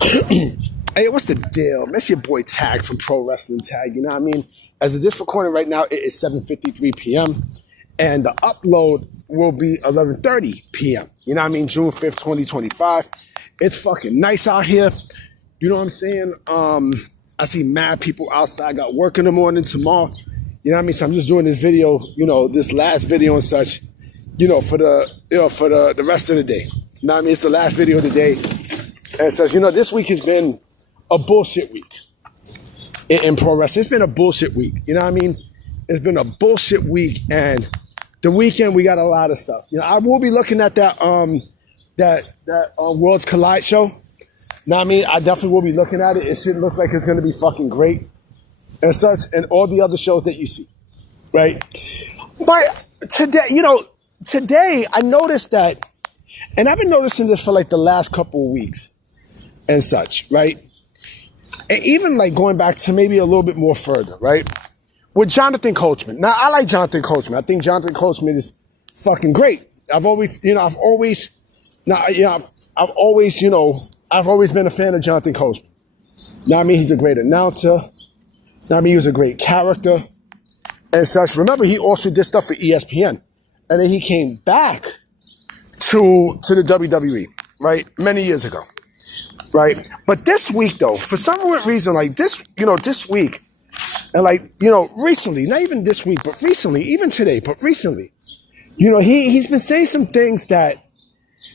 Hey, what's the deal? That's your boy Tag from Pro Wrestling Tag. You know what I mean? As of this recording right now, it is 7:53 p.m. and the upload will be 11:30 p.m. You know what I mean? June 5th, 2025. It's fucking nice out here. You know what I'm saying? I see mad people outside. Got work in the morning tomorrow. You know what I mean? So I'm just doing this video, this last video and such, for the rest of the day. You know what I mean? It's the last video of the day. And such, this week has been a bullshit week in pro wrestling. It's been a bullshit week. You know what I mean? It's been a bullshit week, and the weekend we got a lot of stuff. I will be looking at that Worlds Collide show. Know what I mean? I definitely will be looking at it. It shit looks like it's going to be fucking great, and such, and all the other shows that you see, right? But today I noticed that, and I've been noticing this for like the last couple of weeks and such, right? And even like going back to maybe a little bit more further, right? With Jonathan Coachman. Now, I like Jonathan Coachman. I think Jonathan Coachman is fucking great. I've always been a fan of Jonathan Coachman. Now, I mean, he's a great announcer. Now, I mean, he was a great character and such. Remember, he also did stuff for ESPN. And then he came back to the WWE, right? Many years ago. Right. But this week, though, for some weird reason, like this week, and recently, not even this week, but recently, even today, but recently, he's been saying some things that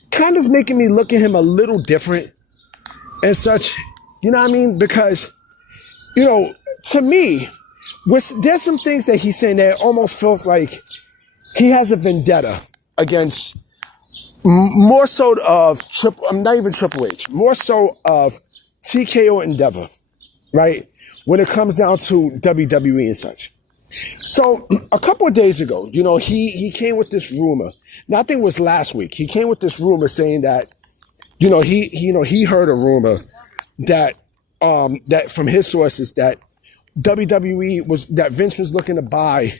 kind of making me look at him a little different and such, you know what I mean? Because, to me, there's some things that he's saying that almost feels like he has a vendetta against more so of not even Triple H, more so of TKO Endeavor, right? When it comes down to WWE and such. So a couple of days ago, he came with this rumor. Nothing was last week. He came with this rumor saying that, he heard a rumor that that from his sources that that Vince was looking to buy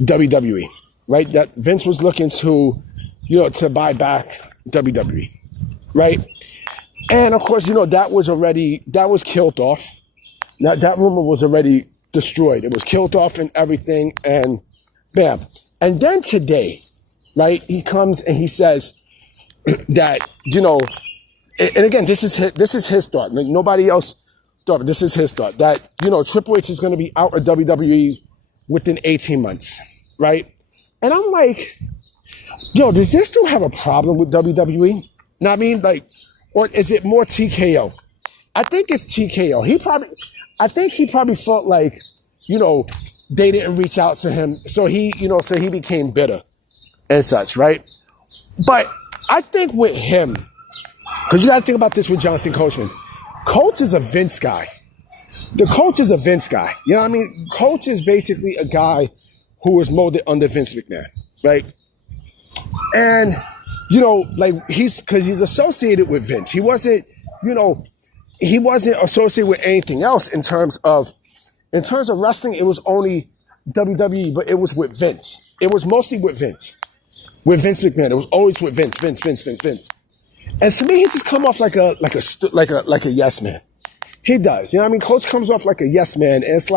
WWE, right? That Vince was looking to buy back WWE, right? And of course, that was killed off. Now, that rumor was already destroyed. It was killed off and everything, and bam. And then today, right, he comes and he says that, and again, this is his thought. Like, nobody else thought, but this is his thought, that, Triple H is going to be out of WWE within 18 months, right? And I'm like, does this dude have a problem with WWE? Know what I mean? Or is it more TKO? I think it's TKO. I think he probably felt like, they didn't reach out to him. So he became bitter and such, right? But I think with him, because you got to think about this with Jonathan Coachman. Coach is a Vince guy. The Coach is a Vince guy. You know what I mean? Coach is basically a guy who was molded under Vince McMahon, right? And, because he's associated with Vince. He wasn't associated with anything else in terms of wrestling. It was only WWE, but it was with Vince. It was mostly with Vince McMahon. It was always with Vince. And to me, he's just come off like a yes man. He does. You know what I mean? Coach comes off like a yes man. And it's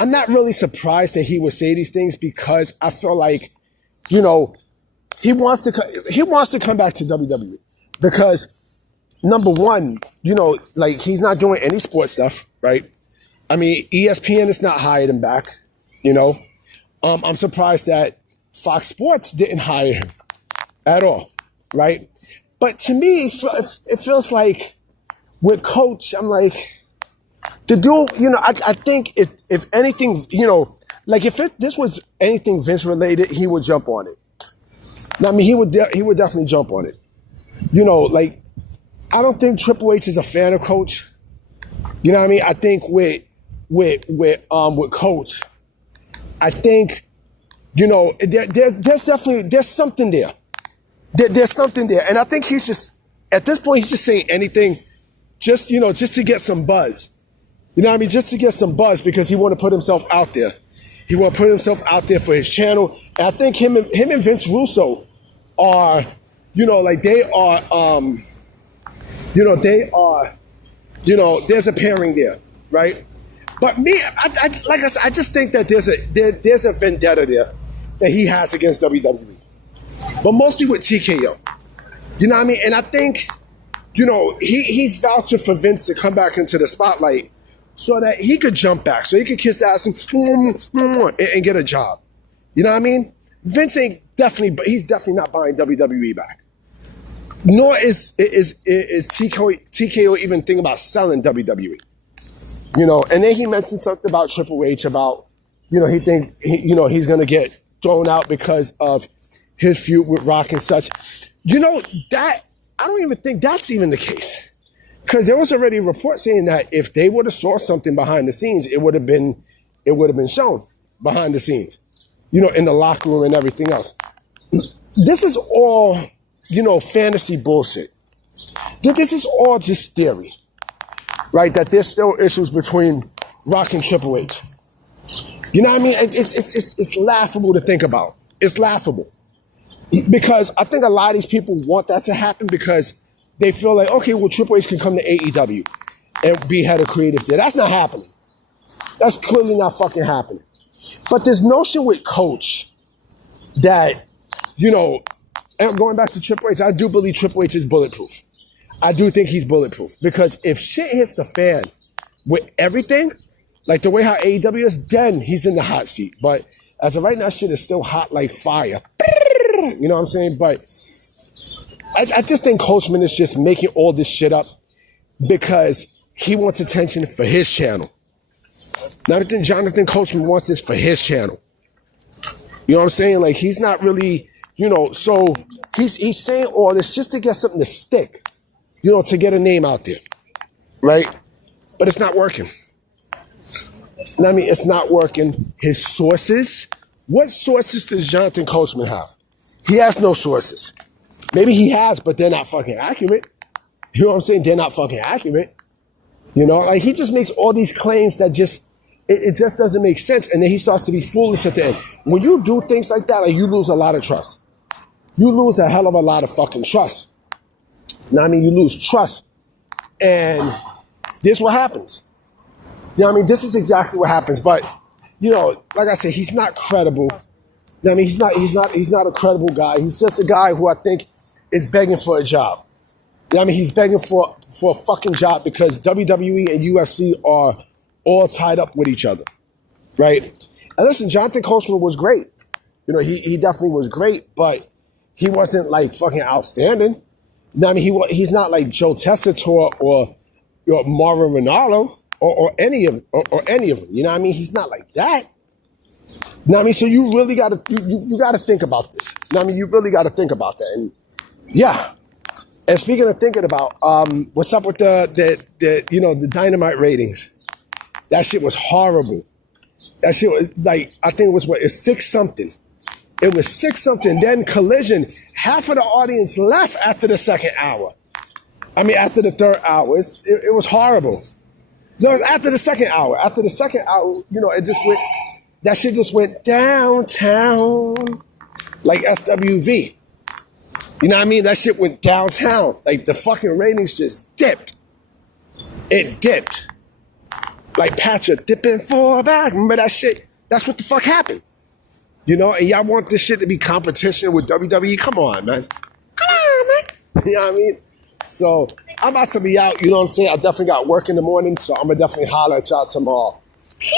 I'm not really surprised that he would say these things, because I feel like, he wants to come back to WWE because, number one, he's not doing any sports stuff, right? I mean, ESPN is not hired him back, I'm surprised that Fox Sports didn't hire him at all, right? But to me, it feels like with Coach, I'm like, the dude, I think if anything, if this was anything Vince related, he would jump on it. I mean, he would definitely jump on it. I don't think Triple H is a fan of Coach. You know what I mean? I think with Coach, I think, there's something there. There's something there. And I think he's just, at this point, he's just saying anything just to get some buzz. You know what I mean? Just to get some buzz, because he want to put himself out there. He want to put himself out there for his channel. And I think him and Vince Russo are, they are, They are, there's a pairing there, right? But me, like I said, I just think that there's a vendetta there that he has against WWE, but mostly with TKO. You know what I mean? And I think, he's vouching for Vince to come back into the spotlight so that he could jump back, so he could kiss ass and get a job. You know what I mean? Vince he's definitely not buying WWE back. Nor is TKO even thinking about selling WWE. And then he mentioned something about Triple H about, he think he's gonna get thrown out because of his feud with Rock and such. That I don't even think that's even the case, because there was already a report saying that if they would have saw something behind the scenes, it would have been shown behind the scenes, in the locker room and everything else. This is all, fantasy bullshit. This is all just theory, right? That there's still issues between Rock and Triple H. You know what I mean? It's laughable to think about. It's laughable. Because I think a lot of these people want that to happen because they feel like, okay, well, Triple H can come to AEW and be head of creative there. That's not happening. That's clearly not fucking happening. But this notion with Coach that, and going back to Triple H, I do believe Triple H is bulletproof. I do think he's bulletproof, because if shit hits the fan with everything, like the way how AEW is, then he's in the hot seat. But as of right now, shit is still hot like fire. You know what I'm saying? But I just think Coachman is just making all this shit up because he wants attention for his channel. Now, I think Jonathan Coachman wants this for his channel. You know what I'm saying? Like, he's not really, so he's saying all this just to get something to stick, to get a name out there, right? But it's not working. I mean, it's not working. His sources, what sources does Jonathan Coachman have? He has no sources. Maybe he has, but they're not fucking accurate. You know what I'm saying? They're not fucking accurate. Like, he just makes all these claims that just, it just doesn't make sense. And then he starts to be foolish at the end. When you do things like that, like, you lose a lot of trust. You lose a hell of a lot of fucking trust. You lose trust. And this is what happens. This is exactly what happens. But, like I said, he's not credible. He's not a credible guy. He's just a guy who I think is begging for a job. He's begging for a fucking job because WWE and UFC are all tied up with each other, right? And listen, Jonathan Coachman was great. He definitely was great, but he wasn't like fucking outstanding. He's not like Joe Tessitore or Mauro Ranallo or any of them. He's not like that. So you really gotta you gotta think about this. You really gotta think about that. And yeah. And speaking of thinking about, what's up with the Dynamite ratings? That shit was horrible. That shit was like, I think it was it's 6 something. It was 6 something. Then Collision, half of the audience left after the second hour. After the third hour. It was horrible. No, it was after the second hour. After the second hour, it just went, that shit just went downtown like SWV. That shit went downtown. Like, the fucking ratings just dipped. It dipped. Like Patcher dipping for a bag. Remember that shit? That's what the fuck happened. And y'all want this shit to be competition with WWE? Come on, man. Come on, man. You know what I mean? So, I'm about to be out. You know what I'm saying? I definitely got work in the morning, so I'm going to definitely holler at y'all tomorrow. Peace.